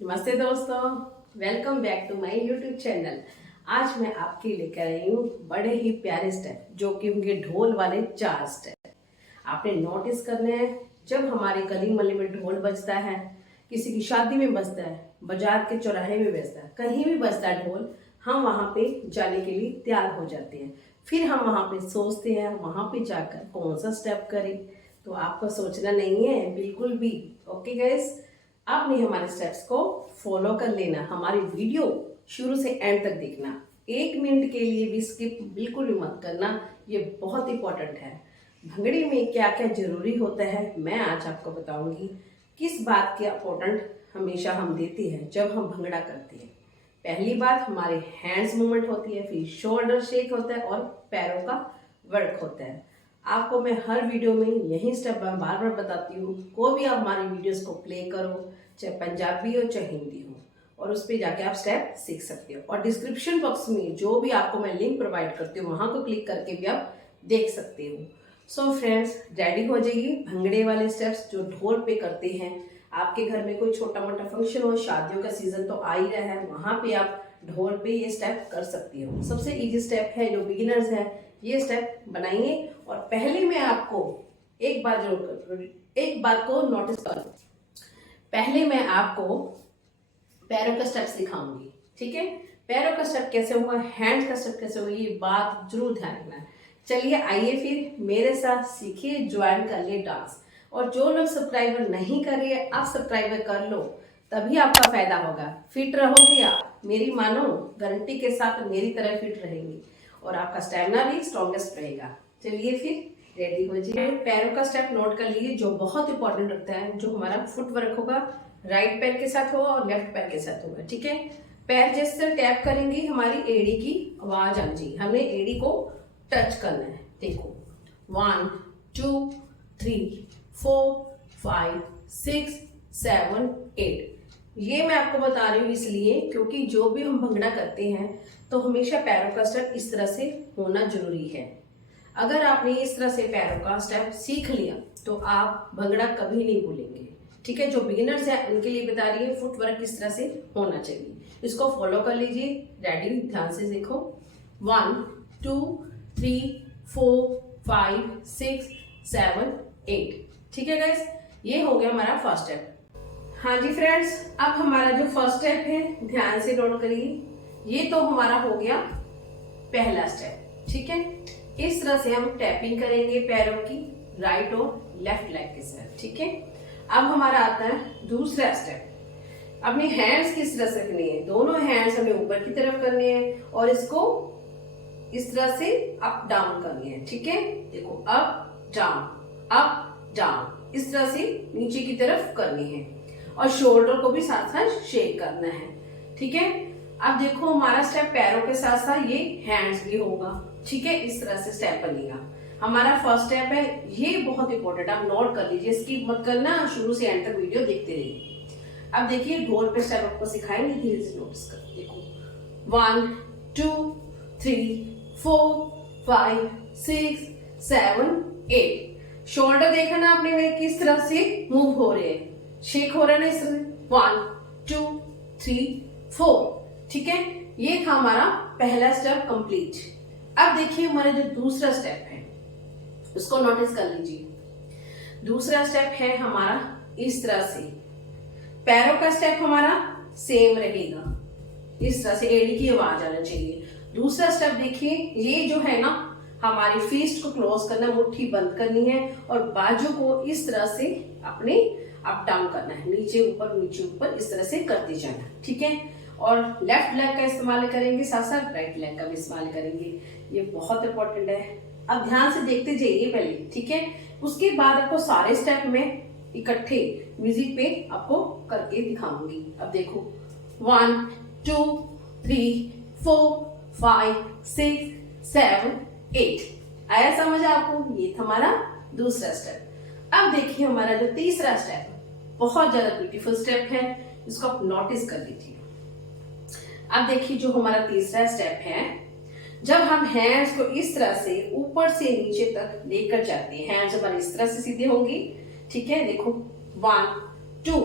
नमस्ते दोस्तों, welcome back to my YouTube channel. आज मैं आपके लेकर आई हूँ बड़े ही प्यारे स्टेप, जो कि उनके ढोल वाले 4 स्टेप। आपने नोटिस करने हैं, जब हमारे गली मोहल्ले में ढोल बजता है, किसी की शादी में बजता है, बाजार के चौराहे में बजता है, कहीं भी बजता है ढोल, हम वहाँ पे जाने के लिए तैयार हो जाते हैं। फिर हम वहाँ पे सोचते हैं वहाँ पे जाकर कौन सा स्टेप करें। तो आपको सोचना नहीं है बिल्कुल भी। ओके गाइस, आपने हमारे स्टेप्स को फॉलो कर लेना। हमारी वीडियो शुरू से एंड तक देखना, 1 मिनट के लिए भी स्किप बिल्कुल भी मत करना, ये बहुत इंपॉर्टेंट है। भंगड़ी में क्या क्या जरूरी होता है मैं आज आपको बताऊंगी। किस बात के इंपॉर्टेंट हमेशा हम देते हैं जब हम भंगड़ा करते हैं। पहली बात, हमारे हैंड्स मूवमेंट होती है, फिर शोल्डर शेक होता है और पैरों का वर्क होता है। आपको मैं हर वीडियो में यही स्टेप बार बार बताती हूँ। कोई भी आप हमारी वीडियोस को प्ले करो, चाहे पंजाबी हो चाहे हिंदी हो, और उस पर जाके आप स्टेप सीख सकते हो। और डिस्क्रिप्शन बॉक्स में जो भी आपको मैं लिंक प्रोवाइड करती हूँ, वहां को क्लिक करके भी आप देख सकते हो। सो फ्रेंड्स, रेडी हो जाइए। भंगड़े वाले स्टेप्स जो ढोल पे करते हैं, आपके घर में कोई छोटा मोटा फंक्शन हो, शादियों का सीजन तो आ ही रहा है, वहां पे आप ढोल पे ये स्टेप कर सकती हो। सबसे इजी स्टेप है, जो बिगिनर्स हैं ये स्टेप बनाइए। और पहले मैं आपको एक बात जरूर एक बात को नोटिस करो, पहले मैं आपको पैरों का स्टेप सिखाऊंगी, ठीक है। पैरों का स्टेप कैसे होगा, हैंड का स्टेप कैसे होगा, ये बात जरूर ध्यान रखना। चलिए आइए फिर मेरे साथ सीखिए, ज्वाइन कर लिए डांस। और जो लोग सब्सक्राइबर नहीं कर रही है, आप सब्सक्राइबर कर लो, तभी आपका फायदा होगा। फिट रहोगे आप, मेरी मानो गारंटी के साथ मेरी तरह फिट रहेंगी, और आपका स्टेमिना भी स्ट्रॉन्गेस्ट रहेगा। चलिए फिर रेडी हो जाइए। पैरों का स्टेप नोट कर लीजिए, जो बहुत इंपॉर्टेंट रखता है। जो हमारा फुट वर्क होगा, राइट पैर के साथ होगा और लेफ्ट पैर के साथ होगा, ठीक है। पैर जैसे टैप करेंगे, हमारी एड़ी की आवाज आनी चाहिए, हमने एड़ी को टच करना है। देखो, 1 2 3 4 5 6 7 8। ये मैं आपको बता रही हूँ इसलिए क्योंकि जो भी हम भंगड़ा करते हैं तो हमेशा पैरों का स्टेप इस तरह से होना जरूरी है। अगर आपने इस तरह से पैरों का स्टेप सीख लिया तो आप भंगड़ा कभी नहीं भूलेंगे, ठीक है। जो बिगिनर्स हैं उनके लिए बता रही है, फुटवर्क किस तरह से होना चाहिए, इसको फॉलो कर लीजिए। रेडी, ध्यान से देखो, 1 2 3 4 5 6 7 8, ठीक है गाइस। ये हो गया हमारा फर्स्ट स्टेप। हाँ जी फ्रेंड्स, अब हमारा जो फर्स्ट स्टेप है ध्यान से नोट करिए। ये तो हमारा हो गया पहला स्टेप, ठीक है। इस तरह से हम टैपिंग करेंगे पैरों की, राइट और लेफ्ट लेग के साथ, ठीक है। अब हमारा आता है दूसरा स्टेप। अपने हैंड्स किस तरह से रखने हैं, दोनों हैंड्स हमें ऊपर की तरफ करने हैं और इसको इस तरह से अप डाउन करनी है, ठीक है। देखो, अप डाउन, इस तरह से नीचे की तरफ करनी है, और शोल्डर को भी साथ साथ शेक करना है, ठीक है। अब देखो, हमारा स्टेप पैरों के साथ साथ ये हैंड्स भी होगा, ठीक है। इस तरह से स्टेप बनेगा। हमारा फर्स्ट स्टेप है, ये बहुत इंपॉर्टेंट, आप नोट कर लीजिए, स्किप मत करना, शुरू से एंड तक वीडियो देखते रहिए। अब देखिए, ढोल पे स्टेप आपको सिखाएंगे, धीरे से नोटिस कर। देखो, 1 2 3 4 5 6 7 8। शोल्डर देखना आपने मेरे किस तरह से मूव हो रहे हैं, शेक हो रहा है ना इस तरह से। 1 2 3 4, ठीक है। ये था हमारा पहला स्टेप कंप्लीट। अब देखिए, हमारा जो दूसरा स्टेप है उसको नोटिस कर लीजिए। दूसरा स्टेप है हमारा इस तरह से, पैरों का स्टेप हमारा सेम रहेगा, इस तरह से एड़ी की आवाज आना चाहिए। दूसरा स्टेप देखिए, ये जो है ना, हमारी फिस्ट को क्लोज करना, मुट्ठी बंद करनी है और बाजू को इस तरह से अपने अप डाउन करना है, नीचे ऊपर इस तरह से करते जाना, ठीक है। और लेफ्ट लेग का इस्तेमाल करेंगे, साथ साथ राइट लेग का भी इस्तेमाल करेंगे, ये बहुत इंपॉर्टेंट है। अब ध्यान से देखते जाइए पहले, ठीक है। उसके बाद आपको सारे स्टेप में इकट्ठे म्यूजिक पे आपको करके दिखाऊंगी। अब देखो, 1 2 3 4 5 6 7 8। आया समझ आपको? ये था हमारा दूसरा स्टेप। अब देखिए, हमारा जो तीसरा स्टेप बहुत ज्यादा ब्यूटीफुल स्टेप है, इसको आप नोटिस कर लीजिए। अब देखिए, जो हमारा तीसरा स्टेप है, जब हम हैंड्स को इस तरह से ऊपर से नीचे तक लेकर जाते हैं, हैंड्स हमारे इस तरह से सीधे होंगे, ठीक है। देखो, 1 2,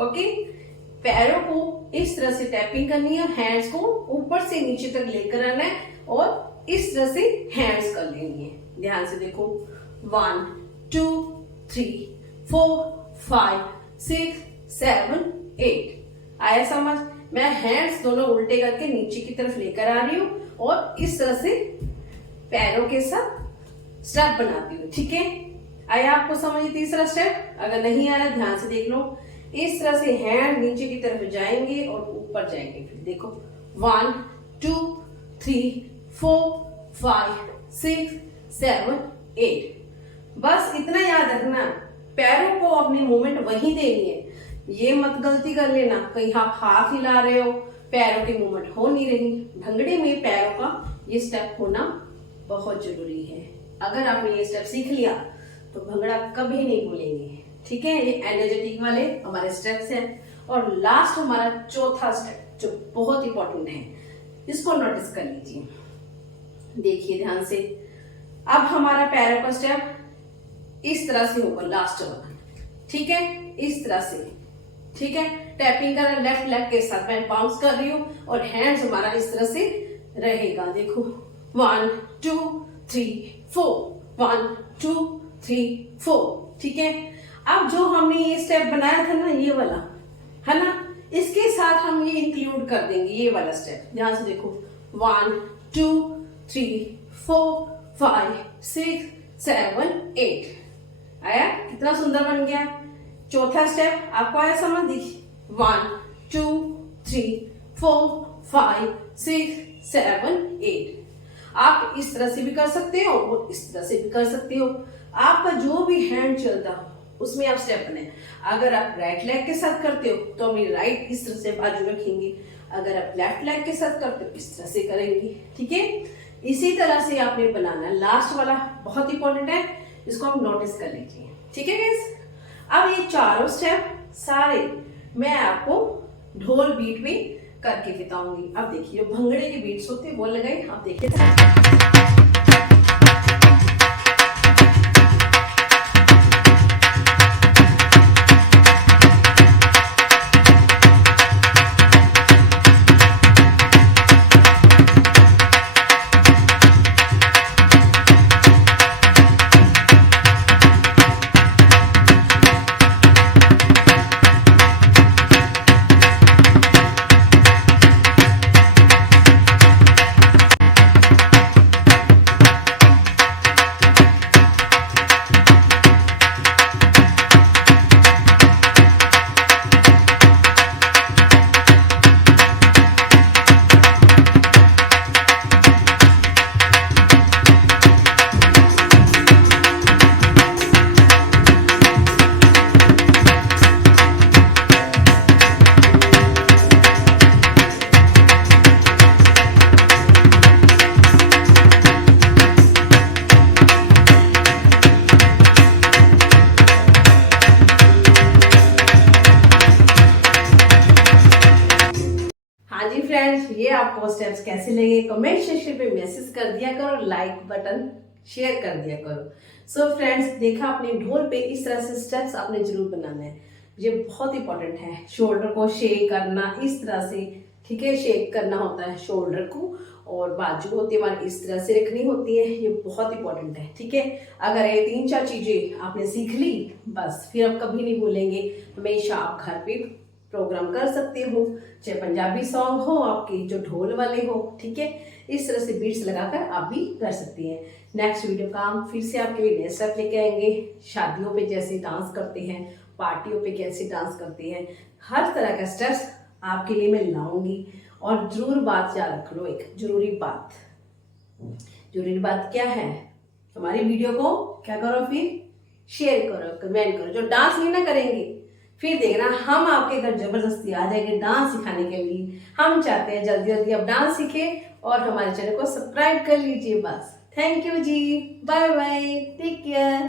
ओके। पैरों को इस तरह से टैपिंग करनी है, हैंड्स को ऊपर से नीचे तक लेकर आना है और इस तरह से हैंड्स कर लेनी है। ध्यान से देखो 1 2 3 4 5 6 7 8। आया समझ? मैं हैंड्स दोनों उल्टे करके नीचे की तरफ लेकर आ रही हूँ और इस तरह से पैरों के साथ स्टेप बनाती हूँ। ठीक है, आया आपको समझ? तीसरा स्टेप अगर नहीं आ रहा ध्यान से देख लो। इस तरह से हैंड नीचे की तरफ जाएंगे और ऊपर जाएंगे। फिर देखो 1 2 3 4 5 6 7 8। बस इतना याद रखना, पैरों को अपनी मूवमेंट वही देनी है। ये मत गलती कर लेना कहीं आप हाथ हिला रहे हो, पैरों की मूवमेंट हो नहीं रही। भंगड़े में पैरों का ये स्टेप होना बहुत जरूरी है। अगर आपने ये स्टेप सीख लिया तो भंगड़ा कभी नहीं भूलेंगे। ठीक है, ये एनर्जेटिक वाले हमारे स्टेप्स हैं। और लास्ट हमारा चौथा स्टेप जो बहुत इंपॉर्टेंट है, इसको नोटिस कर लीजिए, देखिए ध्यान से। अब हमारा पैरों का स्टेप इस तरह से होगा, लास्ट वाला। ठीक है, इस तरह से। ठीक है, टैपिंग कर लेफ्ट लेग के साथ मैं बाउंस कर रही हूँ और हैंड्स हमारा इस तरह से रहेगा। देखो 1 2 3 4 1 2 3 4। ठीक है, अब जो हमने ये स्टेप बनाया था ना, ये वाला है ना, इसके साथ हम ये इंक्लूड कर देंगे ये वाला स्टेप। ध्यान से देखो 1 2 3 4 5 6 7 8। आया? कितना सुंदर बन गया। चौथा स्टेप आपको आया समझ? देखिए 1 2 3 4 5 6 7 8। आप इस तरह से भी कर सकते हो और इस तरह से भी कर सकते हो। आपका जो भी हैंड चलता हो उसमें आप स्टेप बने। अगर आप राइट लेग के साथ करते हो तो अपनी राइट इस तरह से बाजू रखेंगे, अगर आप लेफ्ट लेग के साथ करते हो इस तरह से करेंगे। ठीक है, इसी तरह से आपने बनाना। लास्ट वाला बहुत इंपॉर्टेंट है, इसको आप नोटिस कर लीजिए। ठीक है गाइस, अब ये चारों स्टेप सारे मैं आपको ढोल बीट में करके बताऊंगी। अब देखिए जो भंगड़े के बीट्स होते हैं वो लगाए, आप देखिए। फ्रेंड्स, ये आपको स्टेप्स कैसे लगे कमेंट सेक्शन पे मैसेज कर दिया करो, लाइक बटन शेयर कर दिया करो। सो फ्रेंड्स, देखा आपने ढोल पे इस तरह से स्टेप्स आपने जरूर बनाना है। ये बहुत इंपॉर्टेंट है। शोल्डर को शेक करना इस तरह से, ठीक है, शेक करना होता है शोल्डर को, और बाजू होती है हमारी इस तरह से रखनी होती है। ये बहुत इंपॉर्टेंट है। ठीक है, अगर ये 3-4 चीजें आपने सीख ली बस फिर आप कभी नहीं भूलेंगे। हमेशा आप घर पे प्रोग्राम कर सकते हो, चाहे पंजाबी सॉन्ग हो आपके जो ढोल वाले हो। ठीक है, इस तरह से बीट्स लगाकर आप भी कर सकती हैं। नेक्स्ट वीडियो का हम फिर से आपके लिए नए स्टेप लेके आएंगे। शादियों पे जैसे डांस करते हैं, पार्टियों पे कैसे डांस करते हैं, हर तरह का स्टेप्स आपके लिए मैं लाऊंगी। और जरूर बात याद रख लो, एक जरूरी बात क्या है, हमारी वीडियो को क्या करो, फिर शेयर करो, कमेंट करो। जो डांस नहीं ना करेंगे फिर देखना हम आपके घर जबरदस्ती आ जाएंगे डांस सिखाने के लिए। हम चाहते हैं जल्दी जल्दी आप डांस सीखें और हमारे चैनल को सब्सक्राइब कर लीजिए बस। थैंक यू जी, बाय बाय, टेक केयर।